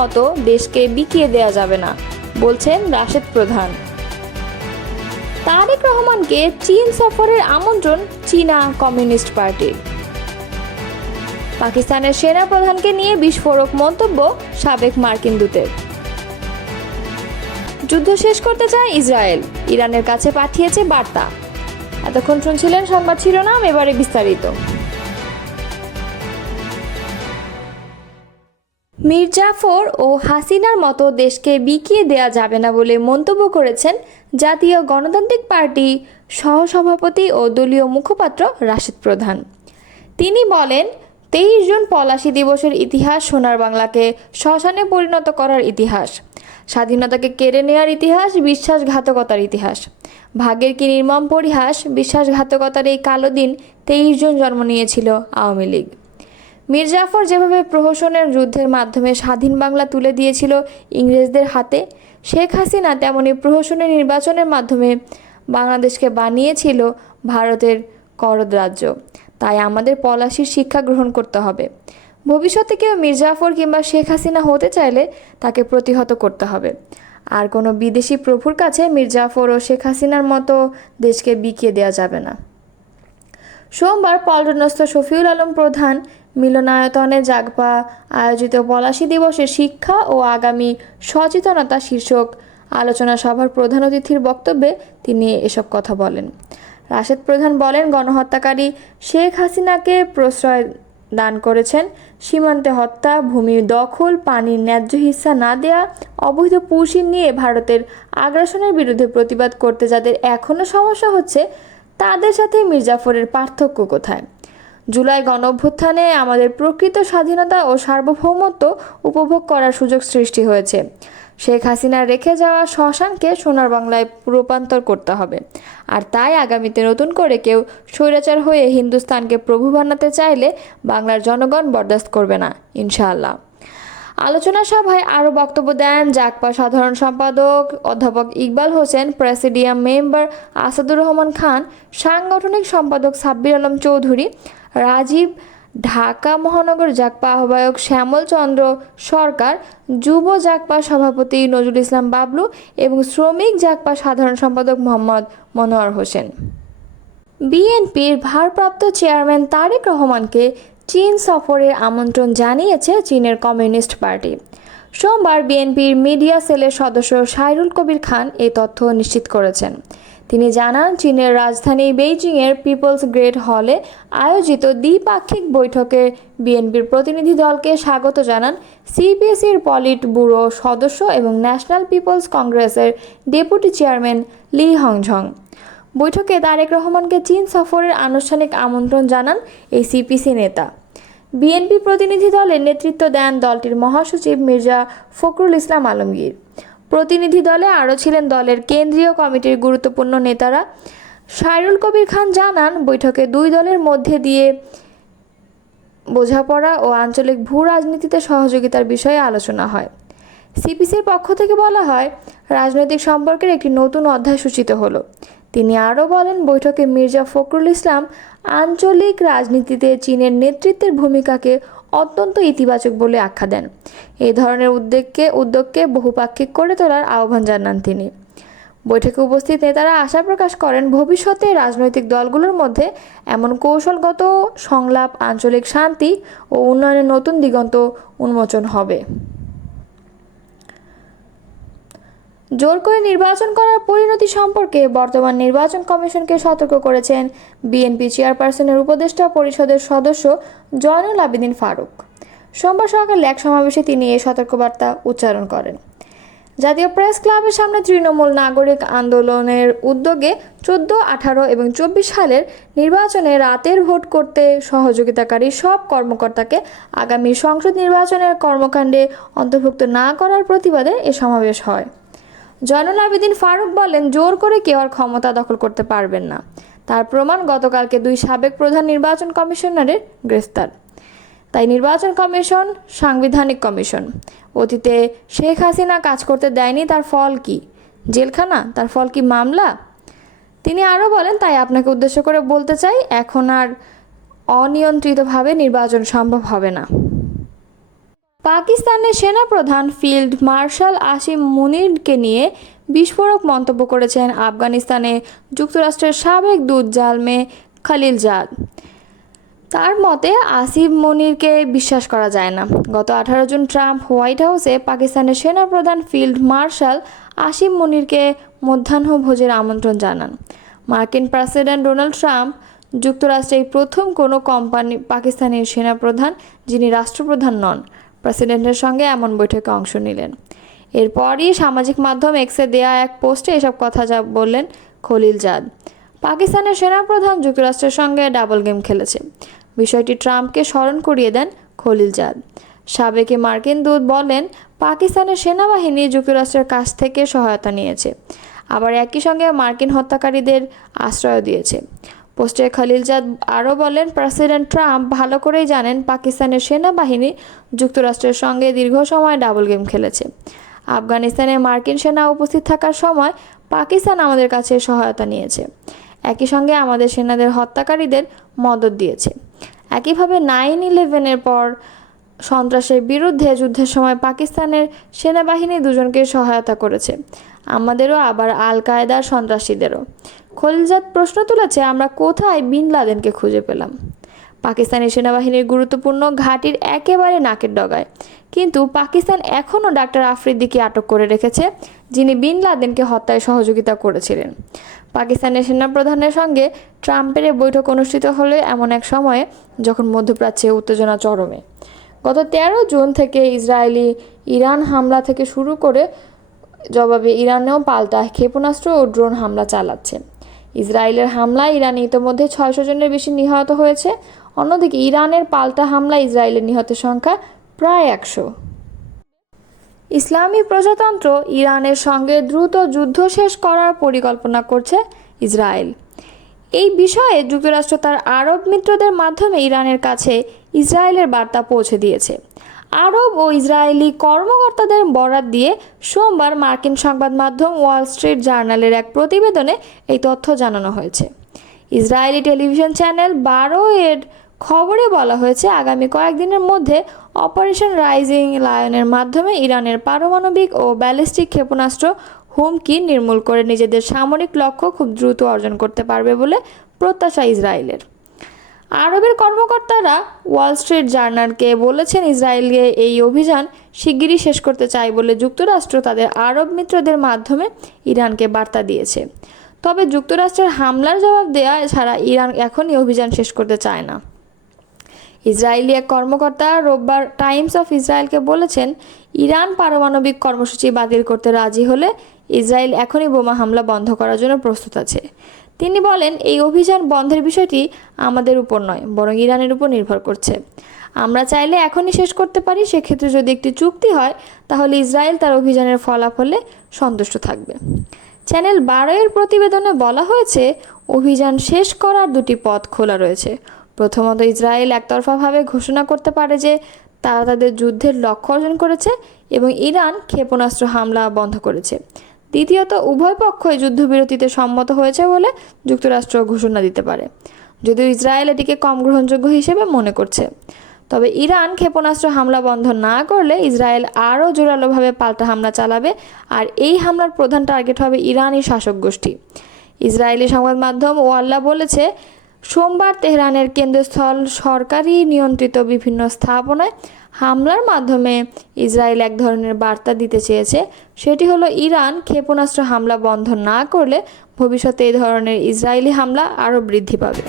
মতো দেশকে বিকিয়ে দেয়া যাবে না, বলছেন রাশেদ প্রধান। তারেক রহমানকে চীন সফরের আমন্ত্রণ চীনা কমিউনিস্ট পার্টির। পাকিস্তানের সেনা প্রধানকে নিয়ে বিস্ফোরক মন্তব্য সাবেক মার্কিন দূতের। যুদ্ধ শেষ করতে চায় ইসরায়েল, ইরানের কাছে পাঠিয়েছে বার্তা। এতক্ষণ শুনছিলেন সংবাদ শিরোনাম, এবারে বিস্তারিত। মীর জাফর ও হাসিনার মতো দেশকে বিকিয়ে দেয়া যাবে না বলে মন্তব্য করেছেন জাতীয় গণতান্ত্রিক পার্টি সহসভাপতি ও দলীয় মুখপাত্র রাশেদ প্রধান। তিনি বলেন, 23 জুন পলাশী দিবসের ইতিহাস সোনার বাংলাকে শ্মশানে পরিণত করার ইতিহাস, স্বাধীনতাকে কেড়ে নেওয়ার ইতিহাস, বিশ্বাসঘাতকতার ইতিহাস। ভাগ্যের কি নির্মম পরিহাস, বিশ্বাসঘাতকতার এই কালো দিন 23 জুন জন্ম নিয়েছিল আওয়ামী লীগ। মীর জাফর যেভাবে প্রহসনের যুদ্ধের মাধ্যমে স্বাধীন বাংলা তুলে দিয়েছিল ইংরেজদের হাতে, শেখ হাসিনা তেমনি প্রহসনের নির্বাচনের মাধ্যমে বাংলাদেশকে বানিয়েছিল ভারতের করদ রাজ্য। তাই আমাদের পলাশির শিক্ষা গ্রহণ করতে হবে। ভবিষ্যতে কেউ মীর জাফর কিংবা শেখ হাসিনা হতে চাইলে তাকে প্রতিহত করতে হবে। আর কোনো বিদেশি প্রভুর কাছে মীর জাফর ও শেখ হাসিনার মতো দেশকে বিকিয়ে দেওয়া যাবে না। সোমবার পল্টনস্থ শফিউল আলম প্রধান মিলনায়তনে জাগপা আয়োজিত পলাশী দিবসের শিক্ষা ও আগামী সচেতনতা শীর্ষক আলোচনা সভার প্রধান অতিথির বক্তব্যে তিনি এসব কথা বলেন। রাশেদ প্রধান বলেন, গণহত্যাকারী শেখ হাসিনাকে প্রশ্রয় দান করেছেন, সীমান্তে হত্যা, ভূমির দখল, পানির ন্যায্য হিস্সা না দেয়া, অবৈধ পুশিন নিয়ে ভারতের আগ্রাসনের বিরুদ্ধে প্রতিবাদ করতে যাদের এখনও সমস্যা হচ্ছে, তাদের সাথে মীর জাফরের পার্থক্য কোথায়? জুলাই গণঅভ্যুত্থানে আমাদের প্রকৃত স্বাধীনতা ও সার্বভৌমত্ব উপভোগ করার সুযোগ সৃষ্টি হয়েছে। শেখ হাসিনার রেখে যাওয়া শ্মশানকে সোনার বাংলায় রূপান্তর করতে হবে। আর তাই আগামীতে নতুন করে কেউ স্বৈরাচার হয়ে হিন্দুস্তানকে প্রভু বানাতে চাইলে বাংলার জনগণ বরদাস্ত করবে না, ইনশাআল্লাহ। আলোচনা সভায় আরও বক্তব্য দেন জাগপা সাধারণ সম্পাদক অধ্যাপক ইকবাল হোসেন, প্রেসিডিয়াম মেম্বার আসাদুর রহমান খান, সাংগঠনিক সম্পাদক সাব্বির আলম চৌধুরী, রাজীব, ঢাকা মহানগর জাগপা আহ্বায়ক শ্যামল চন্দ্র সরকার, যুব জাগপা সভাপতি নজরুল ইসলাম বাবলু এবং শ্রমিক জাগপা সাধারণ সম্পাদক মোহাম্মদ মনোয়ার হোসেন। বিএনপির ভারপ্রাপ্ত চেয়ারম্যান তারেক রহমানকে চীন সফরের আমন্ত্রণ জানিয়েছে চীনের কমিউনিস্ট পার্টি। সোমবার বিএনপির মিডিয়া সেলের সদস্য সাইরুল কবির খান এই তথ্য নিশ্চিত করেছেন। তিনি জানান, চীনের রাজধানী বেইজিংয়ের পিপলস গ্রেট হলে আয়োজিত দ্বিপাক্ষিক বৈঠকে বিএনপির প্রতিনিধি দলকে স্বাগত জানান সিপিএসির পলিট ব্যুরো সদস্য এবং ন্যাশনাল পিপলস কংগ্রেসের ডেপুটি চেয়ারম্যান লি হংঝং। বৈঠকে তারেক রহমানকে চীন সফরের আনুষ্ঠানিক আমন্ত্রণ জানান এই সিপিসি নেতা। বিএনপি প্রতিনিধি দলের নেতৃত্ব দেন দলটির মহাসচিব মির্জা ফখরুল ইসলাম আলমগীর। প্রতিনিধি দলে আরও ছিলেন দলের কেন্দ্রীয় কমিটির গুরুত্বপূর্ণ নেতারা। সাইরুল কবির খান জানান, বৈঠকে দুই দলের মধ্যে দিয়ে বোঝাপড়া ও আঞ্চলিক ভূ রাজনীতিতে সহযোগিতার বিষয়ে আলোচনা হয়। সিপিসির পক্ষ থেকে বলা হয়, রাজনৈতিক সম্পর্কের একটি নতুন অধ্যায় সূচিত হলো। তিনি আরও বলেন, বৈঠকে মির্জা ফখরুল ইসলাম আঞ্চলিক রাজনীতিতে চীনের নেতৃত্বের ভূমিকাকে অত্যন্ত ইতিবাচক বলে আখ্যা দেন। এই ধরনের উদ্যোগকে বহুপাক্ষিক করে তোলার আহ্বান জানান তিনি। বৈঠকে উপস্থিত নেতারা আশা প্রকাশ করেন, ভবিষ্যতে রাজনৈতিক দলগুলোর মধ্যে এমন কৌশলগত সংলাপ আঞ্চলিক শান্তি ও উন্নয়নের নতুন দিগন্ত উন্মোচন হবে। জোর করে নির্বাচন করার পরিণতি সম্পর্কে বর্তমান নির্বাচন কমিশনকে সতর্ক করেছেন বিএনপি চেয়ারপারসনের উপদেষ্টা পরিষদের সদস্য জয়নুল আবেদিন ফারুক। সোমবার সকালে এক সমাবেশে তিনি এই সতর্কবার্তা উচ্চারণ করেন। জাতীয় প্রেস ক্লাবের সামনে তৃণমূল নাগরিক আন্দোলনের উদ্যোগে 14, 18 এবং 24 সালের নির্বাচনে রাতের ভোট করতে সহযোগিতাকারী সব কর্মকর্তাকে আগামী সংসদ নির্বাচনের কর্মকাণ্ডে অন্তর্ভুক্ত না করার প্রতিবাদে এ সমাবেশ হয়। জয়নুল আবেদিন ফারুক বলেন, জোর করে কেউ আর ক্ষমতা দখল করতে পারবেন না। তার প্রমাণ গতকালকে 2 সাবেক প্রধান নির্বাচন কমিশনারের গ্রেফতার। তাই নির্বাচন কমিশন সাংবিধানিক কমিশন। অতীতে শেখ হাসিনা কাজ করতে দেয়নি, তার ফল কি? জেলখানা? তার ফল কি মামলা? তিনি আরও বলেন, তাই আপনাকে উদ্দেশ্য করে বলতে চাই, এখন আর অনিয়ন্ত্রিতভাবে নির্বাচন সম্ভব হবে না। পাকিস্তানের সেনাপ্রধান ফিল্ড মার্শাল আসিম মুনিরকে নিয়ে বিস্ফোরক মন্তব্য করেছেন আফগানিস্তানে যুক্তরাষ্ট্রের সাবেক দূত জালমে খলিলজাদ। তার মতে আসিম মুনিরকে বিশ্বাস করা যায় না। গত 18 জুন ট্রাম্প হোয়াইট হাউসে পাকিস্তানের সেনাপ্রধান ফিল্ড মার্শাল আসিম মুনিরকে মধ্যাহ্নভোজের আমন্ত্রণ জানান। মার্কিন প্রেসিডেন্ট ডোনাল্ড ট্রাম্প যুক্তরাষ্ট্রের প্রথম কোনো পাকিস্তানের সেনাপ্রধান যিনি রাষ্ট্রপ্রধান নন প্রেসিডেন্টের সঙ্গে এমন বৈঠকে অংশ নিলেন। এরপরই সামাজিক মাধ্যম এক্সে দেয়া এক পোস্টে এসব কথা বললেন খলিলজাদ। পাকিস্তানের সেনাপ্রধান যুক্তরাষ্ট্রের সঙ্গে ডাবল গেম খেলেছে, বিষয়টি ট্রাম্পকে স্মরণ করিয়ে দেন খলিলজাদ। সাবেক মার্কিন দূত বলেন, পাকিস্তানের সেনাবাহিনী যুক্তরাষ্ট্রের কাছ থেকে সহায়তা নিয়েছে, আবার একই সঙ্গে মার্কিন হত্যাকারীদের আশ্রয় দিয়েছে। পোস্টে খলিলজাদ আরও বলেন, প্রেসিডেন্ট ট্রাম্প ভালো করেই জানেন পাকিস্তানের সেনাবাহিনী যুক্তরাষ্ট্রের সঙ্গে দীর্ঘ সময় ডাবল গেম খেলেছে। আফগানিস্তানে মার্কিন সেনা উপস্থিত থাকার সময় পাকিস্তান আমাদের কাছে সহায়তা নিয়েছে, একই সঙ্গে আমাদের সেনাদের হত্যাকারীদের মদদ দিয়েছে। একইভাবে 9/11-এর পর সন্ত্রাসের বিরুদ্ধে যুদ্ধের সময় পাকিস্তানের সেনাবাহিনী দুজনকে সহায়তা করেছে, আমাদেরও আবার আল কায়দার সন্ত্রাসীদেরও। খলিলজাদ প্রশ্ন তুলেছে, আমরা কোথায় বিন লাদেনকে খুঁজে পেলাম? পাকিস্তানি সেনাবাহিনীর গুরুত্বপূর্ণ ঘাঁটির একেবারে নাকের ডগায়, কিন্তু পাকিস্তান এখনও ডাক্তার আফ্রিদিকে আটক করে রেখেছে, যিনি বিন লাদেনকে হত্যায় সহযোগিতা করেছিলেন। পাকিস্তানের সেনাপ্রধানের সঙ্গে ট্রাম্পের বৈঠক অনুষ্ঠিত হলে এমন এক সময়ে যখন মধ্যপ্রাচ্যে উত্তেজনা চরমে। গত 13 জুন থেকে ইসরায়েলি ইরান হামলা থেকে শুরু করে জবাবে ইরানেও পাল্টা ক্ষেপণাস্ত্র ও ড্রোন হামলা চালাচ্ছে। ইসরায়েলের হামলায় ইরানে ইতোমধ্যে 600 জনের বেশি নিহত হয়েছে। অন্যদিকে ইরানের পাল্টা হামলায় ইসরায়েলের নিহতের সংখ্যা প্রায় 100। ইসলামী প্রজাতন্ত্র ইরানের সঙ্গে দ্রুত যুদ্ধ শেষ করার পরিকল্পনা করছে ইসরায়েল। এই বিষয়ে যুক্তরাষ্ট্র তার আরব মিত্রদের মাধ্যমে ইরানের কাছে ইসরায়েলের বার্তা পৌঁছে দিয়েছে। আরব ও ইসরায়েলি কর্মকর্তাদের বরাত দিয়ে সোমবার মার্কিন সংবাদ মাধ্যম ওয়াল স্ট্রিট জার্নালের এক প্রতিবেদনে এই তথ্য জানানো হয়েছে। ইসরায়েলি টেলিভিশন চ্যানেল 12-এর খবরে বলা হয়েছে, আগামী কয়েকদিনের মধ্যে অপারেশন রাইজিং লায়নের মাধ্যমে ইরানের পারমাণবিক ও ব্যালিস্টিক ক্ষেপণাস্ত্র হুমকি নির্মূল করে নিজেদের সামরিক লক্ষ্য খুব দ্রুত অর্জন করতে পারবে বলে প্রত্যাশা ইসরায়েলের। আরবের কর্মকর্তারা ওয়াল স্ট্রিট জার্নালকে বলেছেন, ইসরায়েলকে এই অভিযান শিগগিরই শেষ করতে চায় বলে যুক্তরাষ্ট্র তাদের আরব মিত্রদের মাধ্যমে ইরানকে বার্তা দিয়েছে। তবে যুক্তরাষ্ট্রের হামলার জবাব দেওয়া ছাড়া ইরান এখনই অভিযান শেষ করতে চায় না। ইসরায়েলি এক কর্মকর্তা রোববার টাইমস অফ ইসরায়েলকে বলেছেন, ইরান পারমাণবিক কর্মসূচি বাতিল করতে রাজি হলে ইসরায়েল এখনই বোমা হামলা বন্ধ করার জন্য প্রস্তুত আছে। তিনি বলেন, এই অভিযান বন্ধের বিষয়টি আমাদের উপর নয়, বরং ইরানের উপর নির্ভর করছে। আমরা চাইলে এখনই শেষ করতে পারি। সেক্ষেত্রে যদি একটি চুক্তি হয় তাহলে ইসরায়েল তার অভিযানের ফলাফলে সন্তুষ্ট থাকবে। চ্যানেল 12-এর প্রতিবেদনে বলা হয়েছে, অভিযান শেষ করার দুটি পথ খোলা রয়েছে। প্রথমত, ইসরায়েল একতরফাভাবে ঘোষণা করতে পারে যে তারা তাদের যুদ্ধের লক্ষ্য অর্জন করেছে এবং ইরান ক্ষেপণাস্ত্র হামলা বন্ধ করেছে। দ্বিতীয়ত, উভয় পক্ষই যুদ্ধবিরতিতে সম্মত হয়েছে বলে যুক্তরাষ্ট্র ঘোষণা দিতে পারে, যদিও ইসরায়েল এটিকে কম গ্রহণযোগ্য হিসেবে মনে করছে। তবে ইরান ক্ষেপণাস্ত্র হামলা বন্ধ না করলে ইসরায়েল আরও জোরালোভাবে পাল্টা হামলা চালাবে, আর এই হামলার প্রধান টার্গেট হবে ইরানি শাসক গোষ্ঠী। ইসরায়েলি সংবাদ মাধ্যম ওয়াল্লা বলেছে, সোমবার তেহরানের কেন্দ্রস্থল সরকারি নিয়ন্ত্রিত বিভিন্ন স্থাপনায় হামলার মাধ্যমে ইসরায়েল এক ধরনের বার্তা দিতে চেয়েছে। সেটি হলো, ইরান ক্ষেপণাস্ত্র হামলা বন্ধ না করলে ভবিষ্যতে এই ধরনের ইসরায়েলি হামলা আরও বৃদ্ধি পাবে।